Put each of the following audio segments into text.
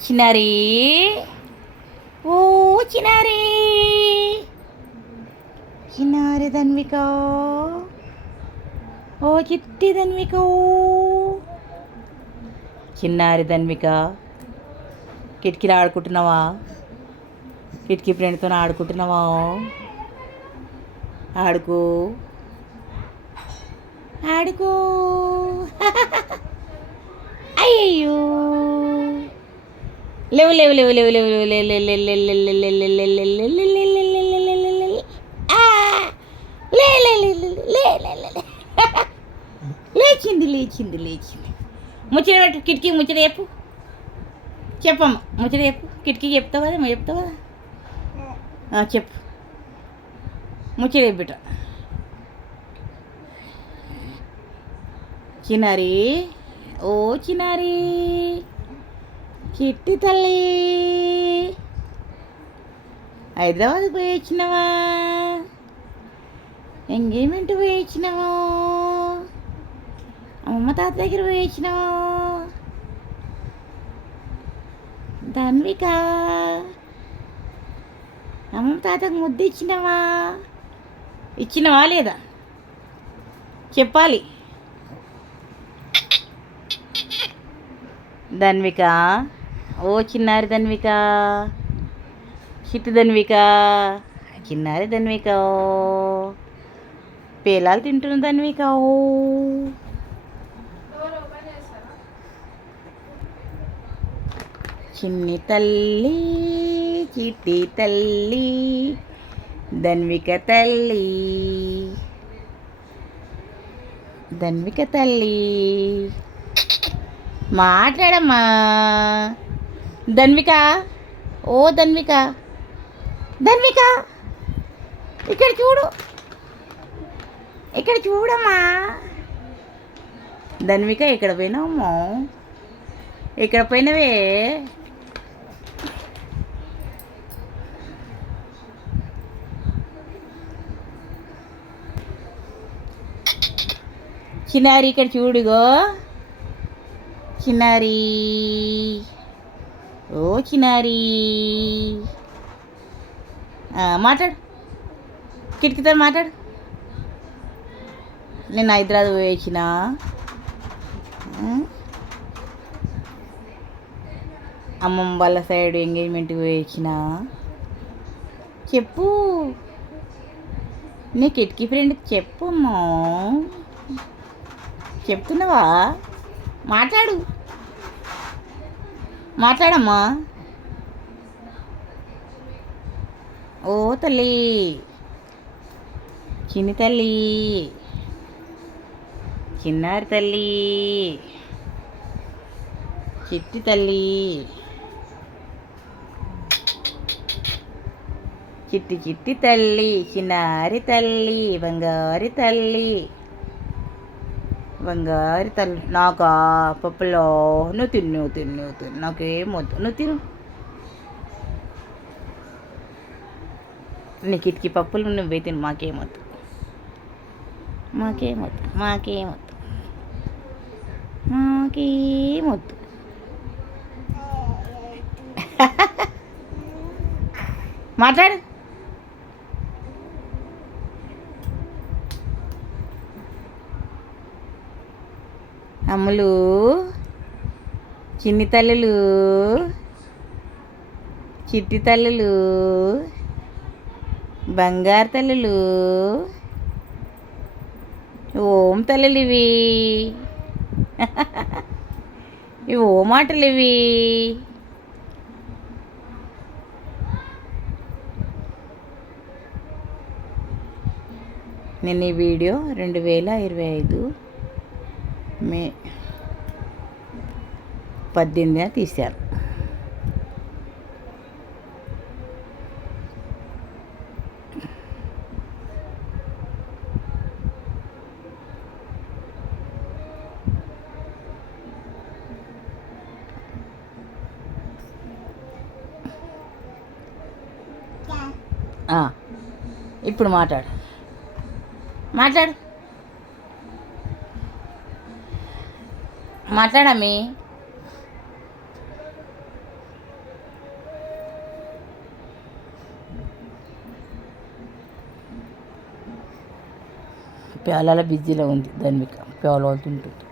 చిన్నారి ఓ చిన్నారి చిన్నారి ధన్విక. ఓ చిట్టి ధన్విక. చిన్నారి ధన్విక. కిటికీలో ఆడుకుంటున్నావా? కిటికీ ఫ్రెండ్తో ఆడుకుంటున్నావా? ఆడుకో. ఆడుకో. అయ్యయ్యో. లేవు లేవు లేవు లేవు లేవు లేచింది లేచింది లేచింది ముచ్చట పెట్టు కిటికీ ముచ్చట చెప్పు చెప్పమ్మ ముచ్చట చెప్పు కిటికీ చెప్తావా చెప్తావా చెప్పు ముచ్చట చెప్పిట చిన్నారి ఓ చిన్నారీ చిట్టి తల్లి. హైదరాబాద్ పోయి వచ్చినావా? ఎంగేజ్మెంట్ పోయి వచ్చినావు? అమ్మ తాత దగ్గర పోయి వచ్చినావు? ధన్విక. అమ్మ తాతకు ముద్దు ఇచ్చినావా? ఇచ్చినవా లేదా? చెప్పాలి. ధన్విక. ఓ చిన్నారి ధన్విక చిట్టి ధన్విక చిన్నారి ధన్విక పేలాలు తింటున్న ధన్విక ఓ. చిన్ని తల్లి చిట్టి తల్లి ధన్విక తల్లి. ధన్విక తల్లి. మాట్లాడమ్మా. ధన్విక? ఓ ధన్విక. ధన్విక! ఇక్కడ చూడు. ఇక్కడ చూడమ్మా. ధన్విక ఇక్కడ పోయినామో ఇక్కడ పోయినవే. చిన్నారి ఇక్కడ చూడుగో చిన్నారి. ఓ చిన్నారి మాట్లాడు. కిటికీతో మాట్లాడు. నేను హైదరాబాద్ పోయి అమ్మమ్మ వాళ్ళ సైడ్ ఎంగేజ్మెంట్కి పోయి చెప్పు. నీ కిటికీ ఫ్రెండ్కి చెప్పు అమ్మా. చెప్తున్నావా? మాట్లాడు. మాట్లాడమ్మా. ఓ తల్లి. చిన్ని తల్లి. చిన్నారి తల్లి. చిట్టి తల్లి. చిట్టి చిట్టి తల్లి చిన్నారి తల్లి బంగారి తల్లి. బంగారు తల్లి. నాకు? పప్పులో? నువ్వు తిను నువ్వు తిను నువ్వు తిను. నాకేం వద్దు. నువ్వు తిను. నీ కిటికీ పప్పులు నువ్వే తిను. మాకేమొద్దు మాకేమొద్దు మాకేమొద్దు మాకేమొద్దు మాట్లాడు. అమ్ములు చిన్ని తల్లులు చిట్టి తల్లులు బంగారు తల్లులు ఓం తల్లులు ఇవి. ఇవి ఓ మాటలు ఇవి. నేను ఈ వీడియో రెండు వేల ఇరవై ఐదు. మే పద్దెనిమిదిన తీశారు ఇప్పుడు మాట్లాడు. మాట్లాడు. మాట్లాడమే పేలాల బిజీలో ఉంది ధన్విక పేల అవుతుంటుంది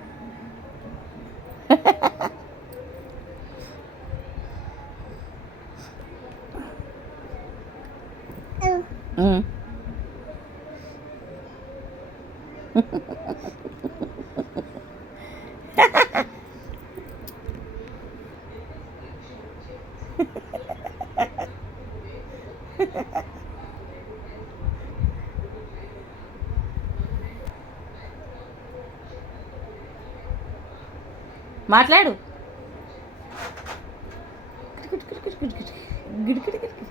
మాట్లాడు. గిడికిడి గిడికిడి గిడికిడి గిడికిడి